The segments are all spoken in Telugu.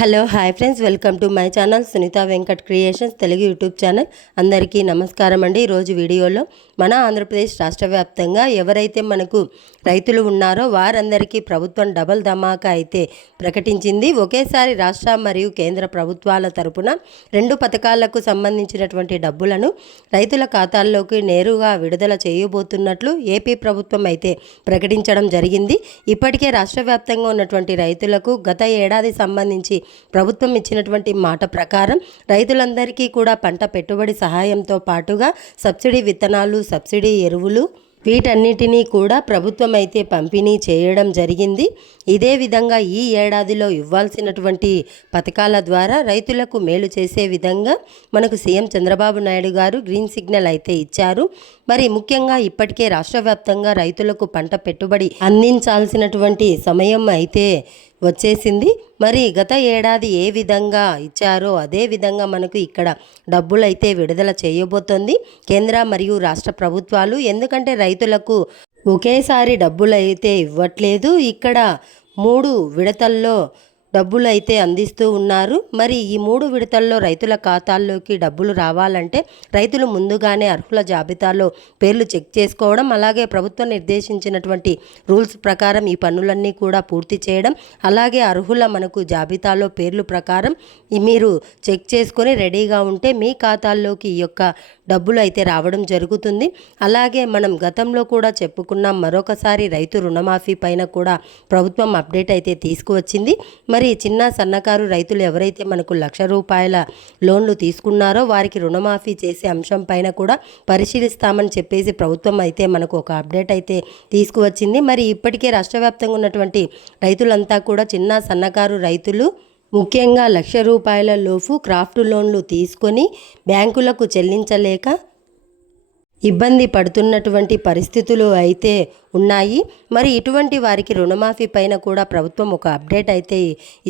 Hello hi friends, welcome to my channel Sunitha Venkat creations Telugu YouTube channel. అందరికీ నమస్కారం అండి. ఈరోజు వీడియోలో మన ఆంధ్రప్రదేశ్ రాష్ట్ర వ్యాప్తంగా ఎవరైతే మనకు రైతులు ఉన్నారో వారందరికీ ప్రభుత్వం డబల్ ధమాకా అయితే ప్రకటించింది. ఒకేసారి రాష్ట్ర మరియు కేంద్ర ప్రభుత్వాల తరపున రెండు పథకాలకు సంబంధించినటువంటి డబ్బులను రైతుల ఖాతాల్లోకి నేరుగా విడుదల చేయబోతున్నట్లు ఏపీ ప్రభుత్వం అయితే ప్రకటించడం జరిగింది. ఇప్పటికే రాష్ట్ర వ్యాప్తంగా ఉన్నటువంటి రైతులకు గత ఏడాది సంబంధించి ప్రభుత్వం ఇచ్చినటువంటి మాట ప్రకారం రైతులందరికీ కూడా పంట పెట్టుబడి సహాయంతో పాటుగా సబ్సిడీ విత్తనాలు, సబ్సిడీ ఎరువులు వీటన్నిటినీ కూడా ప్రభుత్వం అయితే పంపిణీ చేయడం జరిగింది. ఇదే విధంగా ఈ ఏడాదిలో ఇవ్వాల్సినటువంటి పథకాల ద్వారా రైతులకు మేలు చేసే విధంగా మనకు సీఎం చంద్రబాబు నాయుడు గారు గ్రీన్ సిగ్నల్ అయితే ఇచ్చారు. మరి ముఖ్యంగా ఇప్పటికే రాష్ట్ర వ్యాప్తంగా రైతులకు పంట పెట్టుబడి అందించాల్సినటువంటి సమయం అయితే వచ్చేసింది. మరి గత ఏడాది ఏ విధంగా ఇచ్చారో అదే విధంగా మనకు ఇక్కడ డబ్బులు అయితే విడుదల చేయబోతోంది కేంద్ర మరియు రాష్ట్ర ప్రభుత్వాలు. ఎందుకంటే రైతులకు ఒకేసారి డబ్బులు అయితే ఇవ్వట్లేదు. ఇక్కడ 3 విడతల్లో డబ్బులు అయితే అందిస్తూ ఉన్నారు. మరి ఈ 3 విడతల్లో రైతుల ఖాతాల్లోకి డబ్బులు రావాలంటే రైతులు ముందుగానే అర్హుల జాబితాలో పేర్లు చెక్ చేసుకోవడం, అలాగే ప్రభుత్వం నిర్దేశించినటువంటి రూల్స్ ప్రకారం ఈ పనులన్నీ కూడా పూర్తి చేయడం, అలాగే అర్హుల మనకు జాబితాలో పేర్లు ప్రకారం మీరు చెక్ చేసుకొని రెడీగా ఉంటే మీ ఖాతాల్లోకి ఈ యొక్క డబ్బులు అయితే రావడం జరుగుతుంది. అలాగే మనం గతంలో కూడా చెప్పుకున్నాం, మరొకసారి రైతు రుణమాఫీ పైన కూడా ప్రభుత్వం అప్డేట్ అయితే తీసుకువచ్చింది. మరి చిన్న సన్నకారు రైతులు ఎవరైతే మనకు ₹1,00,000 లోన్లు తీసుకున్నారో వారికి రుణమాఫీ చేసే అంశం పైన కూడా పరిశీలిస్తామని చెప్పేసి ప్రభుత్వం అయితే మనకు ఒక అప్డేట్ అయితే తీసుకువచ్చింది. మరి ఇప్పటికే రాష్ట్ర వ్యాప్తంగా ఉన్నటువంటి రైతులంతా కూడా చిన్న సన్నకారు రైతులు ముఖ్యంగా ₹1,00,000 లోపు క్రాఫ్ట్ లోన్లు తీసుకొని బ్యాంకులకు చెల్లించలేక ఇబ్బంది పడుతున్నటువంటి పరిస్థితులు అయితే ఉన్నాయి. మరి ఇటువంటి వారికి రుణమాఫీ పైన కూడా ప్రభుత్వం ఒక అప్డేట్ అయితే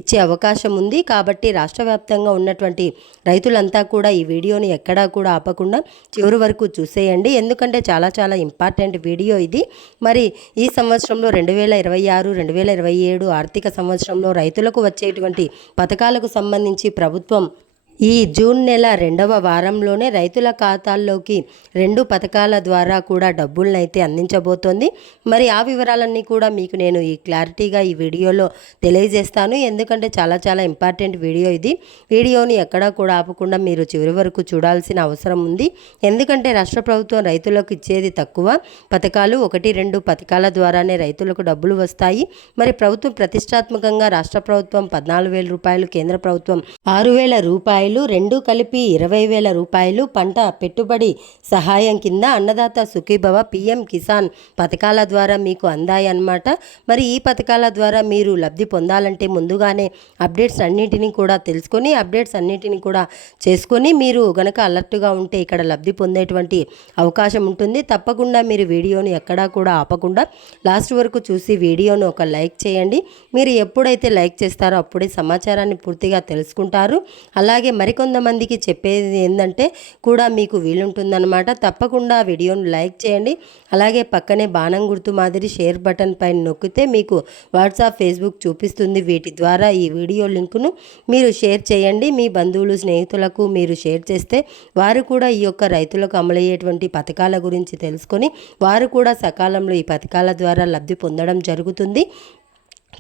ఇచ్చే అవకాశం ఉంది. కాబట్టి రాష్ట్ర వ్యాప్తంగా ఉన్నటువంటి రైతులంతా కూడా ఈ వీడియోని ఎక్కడా కూడా ఆపకుండా చివరి వరకు చూసేయండి. ఎందుకంటే చాలా ఇంపార్టెంట్ వీడియో ఇది. మరి ఈ సంవత్సరంలో 2026, 2027 ఆర్థిక సంవత్సరంలో రైతులకు వచ్చేటువంటి పథకాలకు సంబంధించి ప్రభుత్వం ఈ జూన్ నెల 2వ వారంలోనే రైతుల ఖాతాల్లోకి 2 పథకాల ద్వారా కూడా డబ్బులను అయితే అందించబోతోంది. మరి ఆ వివరాలన్నీ కూడా మీకు నేను ఈ క్లారిటీగా ఈ వీడియోలో తెలియజేస్తాను. ఎందుకంటే చాలా ఇంపార్టెంట్ వీడియో ఇది. వీడియోని ఎక్కడా కూడా ఆపకుండా మీరు చివరి వరకు చూడాల్సిన అవసరం ఉంది. ఎందుకంటే రాష్ట్ర ప్రభుత్వం రైతులకు ఇచ్చేది తక్కువ పథకాలు, 1-2 పథకాల ద్వారానే రైతులకు డబ్బులు వస్తాయి. మరి ప్రభుత్వం ప్రతిష్టాత్మకంగా రాష్ట్ర ప్రభుత్వం ₹14,000, కేంద్ర ప్రభుత్వం ₹6,000, రెండు కలిపి ₹20,000 పంట పెట్టుబడి సహాయం కింద అన్నదాత సుఖీభవ, పిఎం కిసాన్ పథకాల ద్వారా మీకు అందాయన్నమాట. మరి ఈ పథకాల ద్వారా మీరు లబ్ధి పొందాలంటే ముందుగానే అప్డేట్స్ అన్నిటినీ కూడా తెలుసుకొని అప్డేట్స్ అన్నిటినీ కూడా చేసుకొని మీరు గనక అలర్ట్గా ఉంటే ఇక్కడ లబ్ధి పొందేటువంటి అవకాశం ఉంటుంది. తప్పకుండా మీరు వీడియోని ఎక్కడా కూడా ఆపకుండా లాస్ట్ వరకు చూసి వీడియోను ఒక లైక్ చేయండి. మీరు ఎప్పుడైతే లైక్ చేస్తారో అప్పుడే సమాచారాన్ని పూర్తిగా తెలుసుకుంటారు. అలాగే మరికొంతమందికి చెప్పేది ఏంటంటే కూడా మీకు వీలుంటుందన్నమాట. తప్పకుండా వీడియోను లైక్ చేయండి. అలాగే పక్కనే బాణం గుర్తు మాదిరి షేర్ బటన్ పైన నొక్కితే మీకు వాట్సాప్, ఫేస్బుక్ చూపిస్తుంది. వీటి ద్వారా ఈ వీడియో లింకును మీరు షేర్ చేయండి. మీ బంధువులు, స్నేహితులకు మీరు షేర్ చేస్తే వారు కూడా ఈ యొక్క రైతులకు అమలయ్యేటువంటి పథకాల గురించి తెలుసుకొని వారు కూడా సకాలంలో ఈ పథకాల ద్వారా లబ్ధి పొందడం జరుగుతుంది.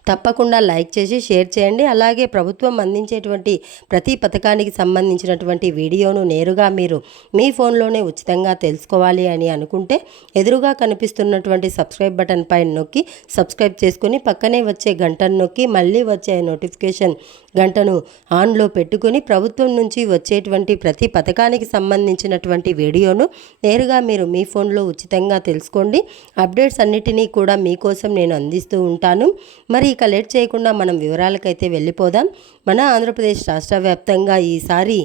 తప్పకుండా లైక్ చేసి షేర్ చేయండి. అలాగే ప్రభుత్వం అందించేటువంటి ప్రతి పథకానికి సంబంధించినటువంటి వీడియోను నేరుగా మీరు మీ ఫోన్లోనే ఉచితంగా తెలుసుకోవాలి అని అనుకుంటే ఎదురుగా కనిపిస్తున్నటువంటి సబ్స్క్రైబ్ బటన్ పైన నొక్కి సబ్స్క్రైబ్ చేసుకుని పక్కనే వచ్చే గంటను నొక్కి మళ్ళీ వచ్చే నోటిఫికేషన్ గంటను ఆన్లో పెట్టుకుని ప్రభుత్వం నుంచి వచ్చేటువంటి ప్రతి పథకానికి సంబంధించినటువంటి వీడియోను నేరుగా మీరు మీ ఫోన్లో ఉచితంగా తెలుసుకోండి. అప్డేట్స్ అన్నిటినీ కూడా మీకోసం నేను అందిస్తూ ఉంటాను. మరి ఇక లేట్ చేయకుండా మనం వివరాలకైతే వెళ్ళిపోదాం. మన ఆంధ్రప్రదేశ్ రాష్ట్ర వ్యాప్తంగా ఈసారి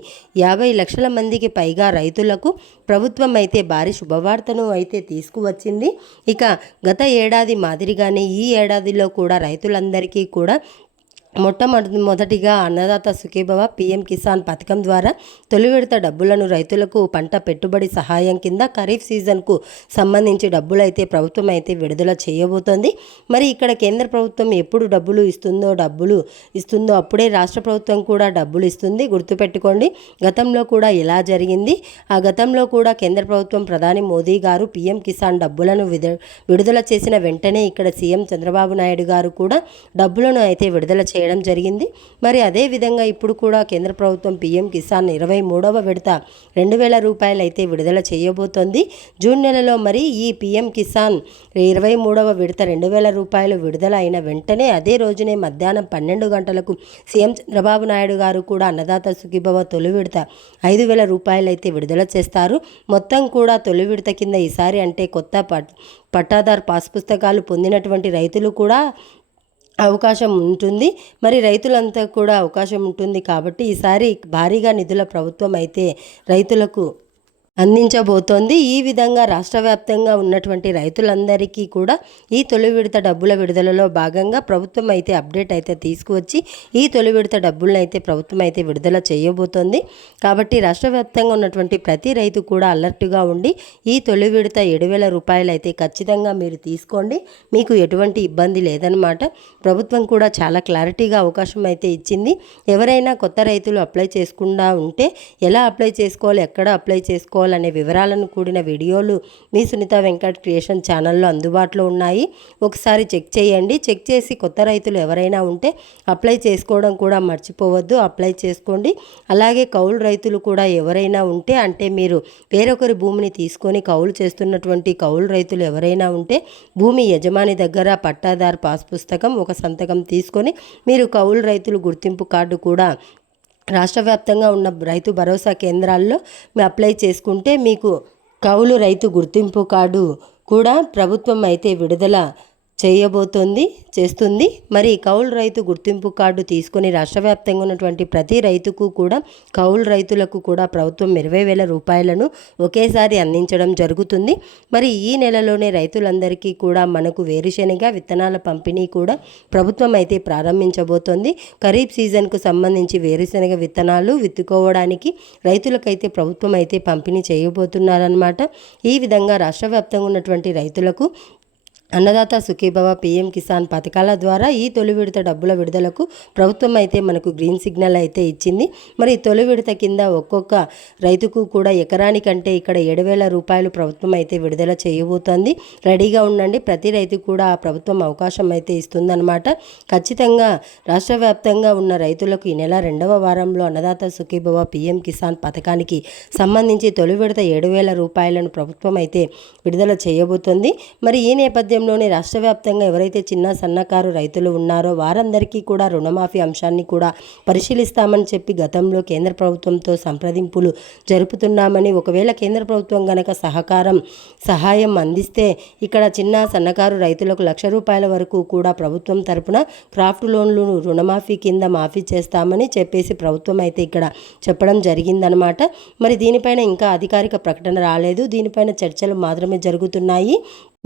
50 లక్షల మందికి పైగా రైతులకు ప్రభుత్వం అయితే భారీ శుభవార్తను అయితే తీసుకువచ్చింది. ఇక గత ఏడాది మాదిరిగానే ఈ ఏడాదిలో కూడా రైతులందరికీ కూడా మొదటిగా అన్నదాత సుఖీభవ పీఎం కిసాన్ పథకం ద్వారా తొలి విడత డబ్బులను రైతులకు పంట పెట్టుబడి సహాయం కింద ఖరీఫ్ సీజన్కు సంబంధించి డబ్బులు అయితే ప్రభుత్వం అయితే విడుదల చేయబోతోంది. మరి ఇక్కడ కేంద్ర ప్రభుత్వం ఎప్పుడు డబ్బులు ఇస్తుందో అప్పుడే రాష్ట్ర ప్రభుత్వం కూడా డబ్బులు ఇస్తుంది. గుర్తుపెట్టుకోండి, గతంలో కూడా ఇలా జరిగింది. ఆ గతంలో కూడా కేంద్ర ప్రభుత్వం ప్రధాని మోదీ గారు పీఎం కిసాన్ డబ్బులను విడుదల చేసిన వెంటనే ఇక్కడ సీఎం చంద్రబాబు నాయుడు గారు కూడా డబ్బులను అయితే విడుదల చేయడం జరిగింది. మరి అదే విధంగా ఇప్పుడు కూడా కేంద్ర ప్రభుత్వం పీఎం కిసాన్ 23వ విడత 2,000 రూపాయలు అయితే విడుదల చేయబోతోంది జూన్ నెలలో. మరి ఈ పీఎం కిసాన్ 23వ విడత 2,000 రూపాయలు విడుదల అయిన వెంటనే అదే రోజునే మధ్యాహ్నం 12 గంటలకు సీఎం చంద్రబాబు నాయుడు గారు కూడా అన్నదాత సుఖీభవ తొలి విడత 5,000 రూపాయలు అయితే విడుదల చేస్తారు. మొత్తం కూడా తొలి విడత కింద ఈసారి అంటే కొత్త పట్టాదారు పాస్ పుస్తకాలు పొందినటువంటి రైతులు కూడా అవకాశం ఉంటుంది. మరి రైతులంతా కూడా అవకాశం ఉంటుంది కాబట్టి ఈసారి భారీగా నిధుల ప్రభుత్వం అయితే రైతులకు అందించబోతోంది. ఈ విధంగా రాష్ట్ర వ్యాప్తంగా ఉన్నటువంటి రైతులందరికీ కూడా ఈ తొలి విడత డబ్బుల విడుదలలో భాగంగా ప్రభుత్వం అయితే అప్డేట్ అయితే తీసుకువచ్చి ఈ తొలి విడత డబ్బులను అయితే ప్రభుత్వం అయితే విడుదల చేయబోతోంది. కాబట్టి రాష్ట్ర వ్యాప్తంగా ఉన్నటువంటి ప్రతి రైతు కూడా అలర్ట్గా ఉండి ఈ తొలి విడత 7,000 రూపాయలు అయితే ఖచ్చితంగా మీరు తీసుకోండి. మీకు ఎటువంటి ఇబ్బంది లేదనమాట. ప్రభుత్వం కూడా చాలా క్లారిటీగా అవకాశం అయితే ఇచ్చింది. ఎవరైనా కొత్త రైతులు అప్లై చేసుకుండా ఉంటే ఎలా అప్లై చేసుకోవాలి, ఎక్కడ అప్లై చేసుకోవాలి అనే వివరాలను కూడిన వీడియోలు మీ సునీత వెంకట్ క్రియేషన్ ఛానల్లో అందుబాటులో ఉన్నాయి. ఒకసారి చెక్ చేయండి. చెక్ చేసి కొత్త రైతులు ఎవరైనా ఉంటే అప్లై చేసుకోవడం కూడా మర్చిపోవద్దు. అప్లై చేసుకోండి. అలాగే కౌలు రైతులు కూడా ఎవరైనా ఉంటే అంటే మీరు వేరొకరి భూమిని తీసుకొని కౌలు చేస్తున్నటువంటి కౌలు రైతులు ఎవరైనా ఉంటే భూమి యజమాని దగ్గర పట్టాదారు పాస్ పుస్తకం ఒక సంతకం తీసుకొని మీరు కౌలు రైతులు గుర్తింపు కార్డు కూడా రాష్ట్ర వ్యాప్తంగా ఉన్న రైతు భరోసా కేంద్రాల్లో అప్లై చేసుకుంటే మీకు కౌలు రైతు గుర్తింపు కార్డు కూడా ప్రభుత్వం అయితే విడుదల చేస్తుంది. మరి కౌలు రైతు గుర్తింపు కార్డు తీసుకొని రాష్ట్ర వ్యాప్తంగా ఉన్నటువంటి ప్రతి రైతుకు కూడా కౌలు రైతులకు కూడా ప్రభుత్వం 20,000 రూపాయలను ఒకేసారి అందించడం జరుగుతుంది. మరి ఈ నెలలోనే రైతులందరికీ కూడా మనకు వేరుశెనగ విత్తనాల పంపిణీ కూడా ప్రభుత్వం అయితే ప్రారంభించబోతోంది. ఖరీఫ్ సీజన్కు సంబంధించి వేరుశెనగ విత్తనాలు విత్తుకోవడానికి రైతులకైతే ప్రభుత్వం అయితే పంపిణీ చేయబోతున్నారన్నమాట. ఈ విధంగా రాష్ట్ర వ్యాప్తంగా ఉన్నటువంటి రైతులకు అన్నదాత సుఖీభవ పీఎం కిసాన్ పథకాల ద్వారా ఈ తొలి విడత డబ్బుల విడుదలకు ప్రభుత్వం అయితే మనకు గ్రీన్ సిగ్నల్ అయితే ఇచ్చింది. మరి తొలి విడత కింద ఒక్కొక్క రైతుకు కూడా ఎకరానికంటే ఇక్కడ 7,000 రూపాయలు ప్రభుత్వం అయితే విడుదల చేయబోతోంది. రెడీగా ఉండండి. ప్రతి రైతుకు కూడా ప్రభుత్వం అవకాశం అయితే ఇస్తుందన్నమాట. ఖచ్చితంగా రాష్ట్ర వ్యాప్తంగా ఉన్న రైతులకు ఈ నెల 2వ వారంలో అన్నదాత సుఖీభవ పీఎం కిసాన్ పథకానికి సంబంధించి తొలి విడత 7,000 రూపాయలను ప్రభుత్వం అయితే విడుదల చేయబోతోంది. మరి ఈ నేపథ్యంలోనే రాష్ట్ర వ్యాప్తంగా ఎవరైతే చిన్న సన్నకారు రైతులు ఉన్నారో వారందరికీ కూడా రుణమాఫీ అంశాన్ని కూడా పరిశీలిస్తామని చెప్పి గతంలో కేంద్ర ప్రభుత్వంతో సంప్రదింపులు జరుపుతున్నామని, ఒకవేళ కేంద్ర ప్రభుత్వం గనక సహాయం అందిస్తే ఇక్కడ చిన్న సన్నకారు రైతులకు 1,00,000 రూపాయల వరకు కూడా ప్రభుత్వం తరపున క్రాఫ్ట్ లోన్లు రుణమాఫీ కింద మాఫీ చేస్తామని చెప్పేసి ప్రభుత్వం అయితే ఇక్కడ చెప్పడం జరిగిందనమాట. మరి దీనిపైన ఇంకా అధికారిక ప్రకటన రాలేదు. దీనిపైన చర్చలు మాత్రమే జరుగుతున్నాయి.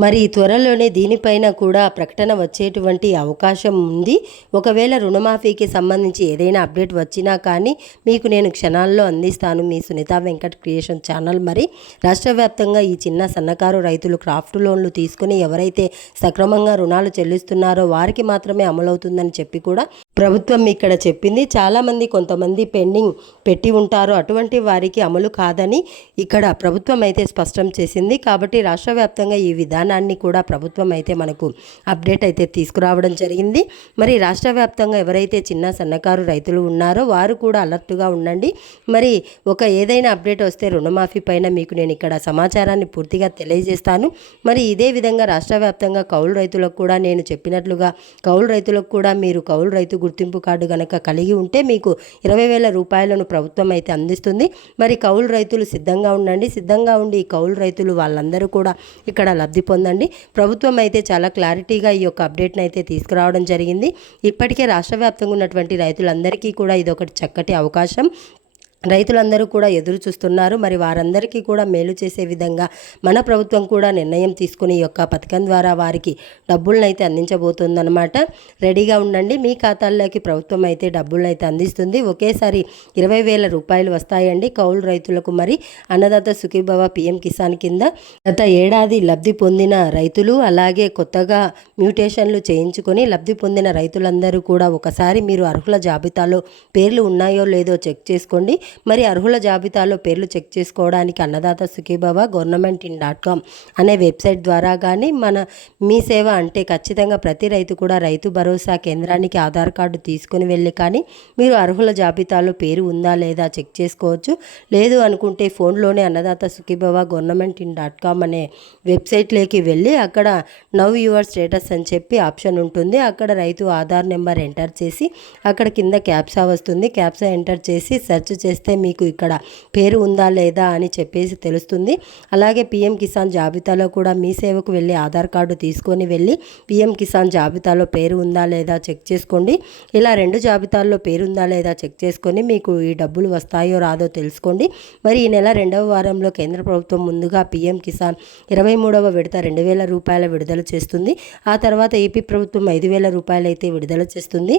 మరి త్వరలోనే దీనిపైన కూడా ప్రకటన వచ్చేటువంటి అవకాశం ఉంది. ఒకవేళ రుణమాఫీకి సంబంధించి ఏదైనా అప్డేట్ వచ్చినా కానీ మీకు నేను క్షణాల్లో అందిస్తాను మీ సునీత వెంకట్ క్రియేషన్ ఛానల్. మరి రాష్ట్ర వ్యాప్తంగా ఈ చిన్న సన్నకారు రైతులు క్రాఫ్ట్ లోన్లు తీసుకుని ఎవరైతే సక్రమంగా రుణాలు చెల్లిస్తున్నారో వారికి మాత్రమే అమలవుతుందని చెప్పి కూడా ప్రభుత్వం ఇక్కడ చెప్పింది. చాలామంది కొంతమంది పెండింగ్ పెట్టి ఉంటారో అటువంటి వారికి అమలు కాదని ఇక్కడ ప్రభుత్వం అయితే స్పష్టం చేసింది. కాబట్టి రాష్ట్ర వ్యాప్తంగా ఈ విధానాన్ని కూడా ప్రభుత్వం అయితే మనకు అప్డేట్ అయితే తీసుకురావడం జరిగింది. మరి రాష్ట్ర వ్యాప్తంగా ఎవరైతే చిన్న సన్నకారు రైతులు ఉన్నారో వారు కూడా అలర్ట్గా ఉండండి. మరి ఏదైనా అప్డేట్ వస్తే రుణమాఫీ పైన మీకు నేను ఇక్కడ సమాచారాన్ని పూర్తిగా తెలియజేస్తాను. మరి ఇదే విధంగా రాష్ట్ర వ్యాప్తంగా కౌలు రైతులకు కూడా నేను చెప్పినట్లుగా కౌలు రైతులకు కూడా మీరు కౌలు రైతు గుర్తింపు కార్డు కనుక కలిగి ఉంటే మీకు 20,000 రూపాయలను ప్రభుత్వం అయితే అందిస్తుంది. మరి కౌలు రైతులు సిద్ధంగా ఉండండి. సిద్ధంగా ఉండి ఈ కౌలు రైతులు వాళ్ళందరూ కూడా ఇక్కడ లబ్ధి పొందండి. ప్రభుత్వం అయితే చాలా క్లారిటీగా ఈ యొక్క అప్డేట్ని అయితే తీసుకురావడం జరిగింది. ఇప్పటికే రాష్ట్ర వ్యాప్తంగా ఉన్నటువంటి రైతులందరికీ కూడా ఇదొకటి చక్కటి అవకాశం. రైతులందరూ కూడా ఎదురు చూస్తున్నారు. మరి వారందరికీ కూడా మేలు చేసే విధంగా మన ప్రభుత్వం కూడా నిర్ణయం తీసుకుని ఈ యొక్క పథకం ద్వారా వారికి డబ్బులను అయితే అందించబోతుందన్నమాట. రెడీగా ఉండండి. మీ ఖాతాల్లోకి ప్రభుత్వం అయితే డబ్బులను అయితే అందిస్తుంది. ఒకేసారి 20,000 రూపాయలు వస్తాయండి కౌలు రైతులకు. మరి అన్నదాత సుఖీభవ పీఎం కిసాన్ కింద గత ఏడాది లబ్ధి పొందిన రైతులు, అలాగే కొత్తగా మ్యూటేషన్లు చేయించుకొని లబ్ధి పొందిన రైతులందరూ కూడా ఒకసారి మీరు అర్హుల జాబితాలో పేర్లు ఉన్నాయో లేదో చెక్ చేసుకోండి. మరి అర్హుల జాబితాలో పేర్లు చెక్ చేసుకోవడానికి అన్నదాత సుఖీభవ government.in.com అనే వెబ్సైట్ ద్వారా కానీ మీ సేవ అంటే ఖచ్చితంగా ప్రతి రైతు కూడా రైతు భరోసా కేంద్రానికి ఆధార్ కార్డు తీసుకుని వెళ్ళి కానీ మీరు అర్హుల జాబితాలో పేరు ఉందా లేదా చెక్ చేసుకోవచ్చు. లేదు అనుకుంటే ఫోన్లోనే అన్నదాత సుఖీభవ government.in.com అనే వెబ్సైట్లోకి వెళ్ళి అక్కడ నవ్ యువర్ స్టేటస్ అని చెప్పి ఆప్షన్ ఉంటుంది. అక్కడ రైతు ఆధార్ నెంబర్ ఎంటర్ చేసి అక్కడ కింద క్యాప్సా వస్తుంది. క్యాప్సా ఎంటర్ చేసి సెర్చ్ చేస్తే మీకు ఇక్కడ పేరు ఉందా లేదా అని చెప్పేసి తెలుస్తుంది. అలాగే పీఎం కిసాన్ జాబితాలో కూడా మీ సేవకు వెళ్ళి ఆధార్ కార్డు తీసుకొని వెళ్ళి పీఎం కిసాన్ జాబితాలో పేరు ఉందా లేదా చెక్ చేసుకోండి. ఇలా 2 జాబితాల్లో పేరు ఉందా లేదా చెక్ చేసుకొని మీకు ఈ డబ్బులు వస్తాయో రాదో తెలుసుకోండి. మరి ఈ నెల 2వ వారంలో కేంద్ర ప్రభుత్వం ముందుగా పీఎం కిసాన్ 23వ విడత 2,000 రూపాయల విడుదల చేస్తుంది. ఆ తర్వాత ఏపీ ప్రభుత్వం 5,000 రూపాయలు అయితే విడుదల చేస్తుంది.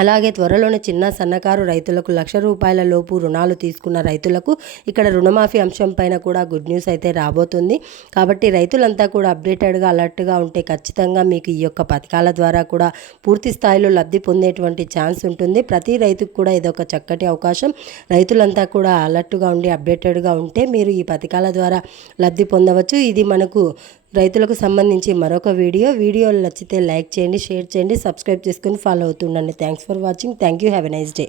అలాగే త్వరలోనే చిన్న సన్నకారు రైతులకు 1,00,000 రూపాయల లోపు రుణాలు తీసుకున్న రైతులకు ఇక్కడ రుణమాఫీ అంశం పైన కూడా గుడ్ న్యూస్ అయితే రాబోతుంది. కాబట్టి రైతులంతా కూడా అప్డేటెడ్గా అలర్ట్గా ఉంటే ఖచ్చితంగా మీకు ఈ యొక్క పథకాల ద్వారా కూడా పూర్తి స్థాయిలో లబ్ధి పొందేటువంటి ఛాన్స్ ఉంటుంది. ప్రతి రైతుకు కూడా ఇదొక చక్కటి అవకాశం. రైతులంతా కూడా అలర్ట్గా ఉండి అప్డేటెడ్గా ఉంటే మీరు ఈ పథకాల ద్వారా లబ్ధి పొందవచ్చు. ఇది మనకు రైతులకు సంబంధించి మరొక వీడియోలు నచ్చితే లైక్ చేయండి, షేర్ చేయండి, సబ్స్క్రైబ్ చేసుకొని ఫాలో అవుతుండండి. Thanks for watching. Thank you. Have a nice day.